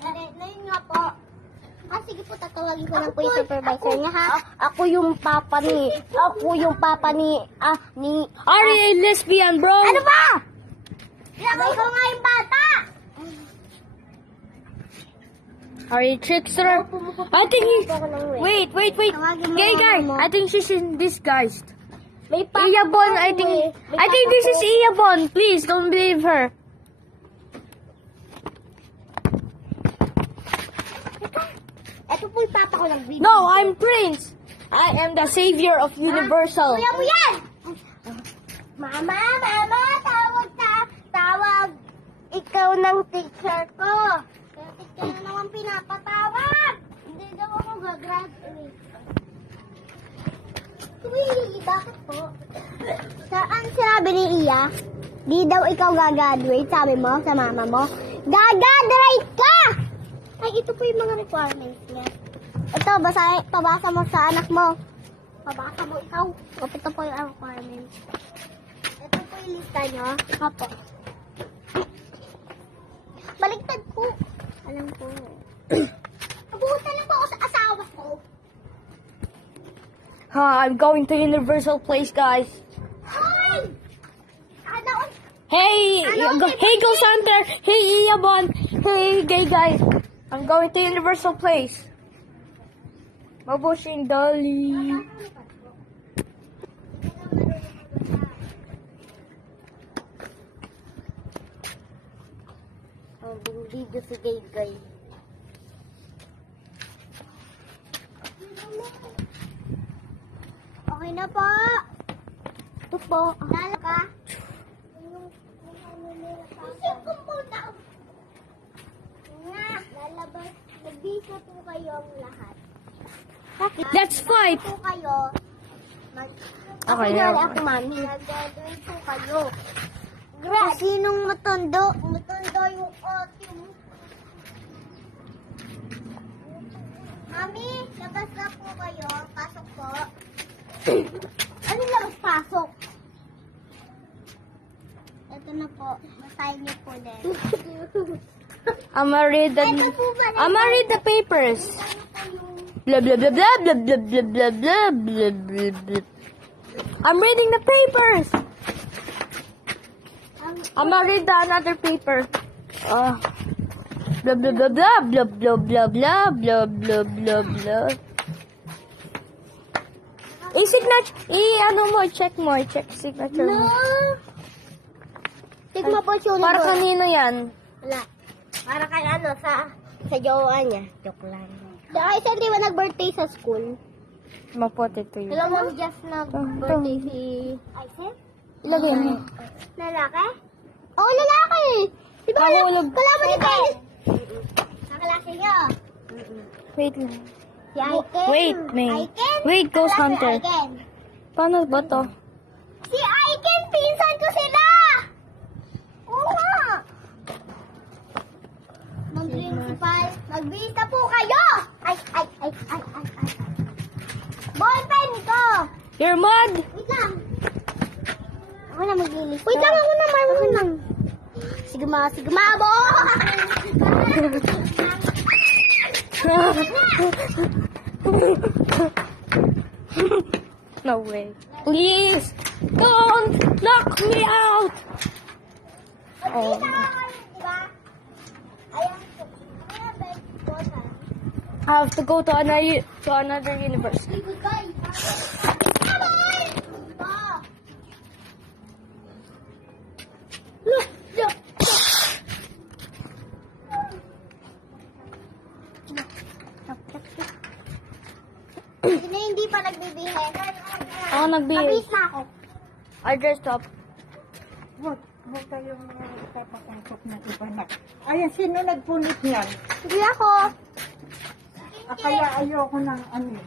Ngayon nga po. Sige po, tatawagin ko lang po yung supervisor niya, ha? Ako yung papa ni... Are you a lesbian, bro? Ano ba? Ilagay ko nga yung bata! Are you trickster? I think he... Wait. Gay guy. I think she's disguised. May Iyabon, I think this is Iyabon. Please, don't believe her. Ito po yung papa ko ng video. No, I'm Prince. I am the savior of Universal. Kuya mo yan! Mama, tawag. Ikaw ng teacher ko. Kaya teacher na naman pinapatawag. Hindi daw ako gagraduate. Bakit po? Saan sinabi ni Iya? Di daw ikaw gagraduate, sabi mo sa mama mo. Gagraduate ka! Ay, ito po yung mga requirements niya. Ito, pabasa mo sa anak mo. Pabasa mo ikaw. Ito po yung requirements. Ito po yung lista nyo. Apo. Baligtad po. Alam po. Nabuhutan lang po ako sa asawa ko. I'm going to Universal Place, guys. Ay! Hey, Ghost Hunter. Hey, Iyabon. Hey, gay guys. I'm going to Universal Place. Mabushing Dolly. Video si gay. Okay na po. Ito po. Lala ka? Isip ko po na. Nga, lalabas. Nagbisa po kayo ang lahat. Let's fight. Po kayo. Okay, Ako, mami. Nag-graduate po kayo. Sinong matondo? Matondo yung ate mo. Mami, labas na po kayo. Pasok po. Ano labas pasok? Ito na po. Basahin niyo po din. I'ma read the papers. Blah blah blah blah blah blah blah blah blah blah blah blah. I'm reading the papers. I'ma read another paper. Blah blah blah blah blah blah blah blah blah blah blah blah. Check signature mo. Check mo po siya. Para kanino yan? Wala. Para kay sa jowa niya. Joke lang. Dahil isa di ba nag-birthday sa school? Mapote to yun. Alam mo, just nag-birthday si... Aisen? Ilagay mo. Lalaki? Oo, lalaki! Di ba Mahulog. kalaban ni Kyle? Kakalaki niyo. Wait lang. Si Aiken. Wait, May. Aiken? Wait, Ghost Kakalaki Hunter. Aiken. Paano ba to? Si Aiken, pinsan ko sila! Oo nga! Ma'am Principal, magbisa po kayo! Ay. Ballpen ko! Your mud! Wait lang. Ako na maglilis. Wait lang, ako naman. Sigma, bo! No way. Please! Don't knock me out! Oh. Diba? Ayan. I have to go to another university. Goodbye. Look! Hindi pa nagbibihe. Ako nagbihis. Mabis na ako. I dressed up. Huwag kayong papapasok na iba na. Ayan, sino nagpunit niyan? Hindi ako. Kaya ayoko ng ano.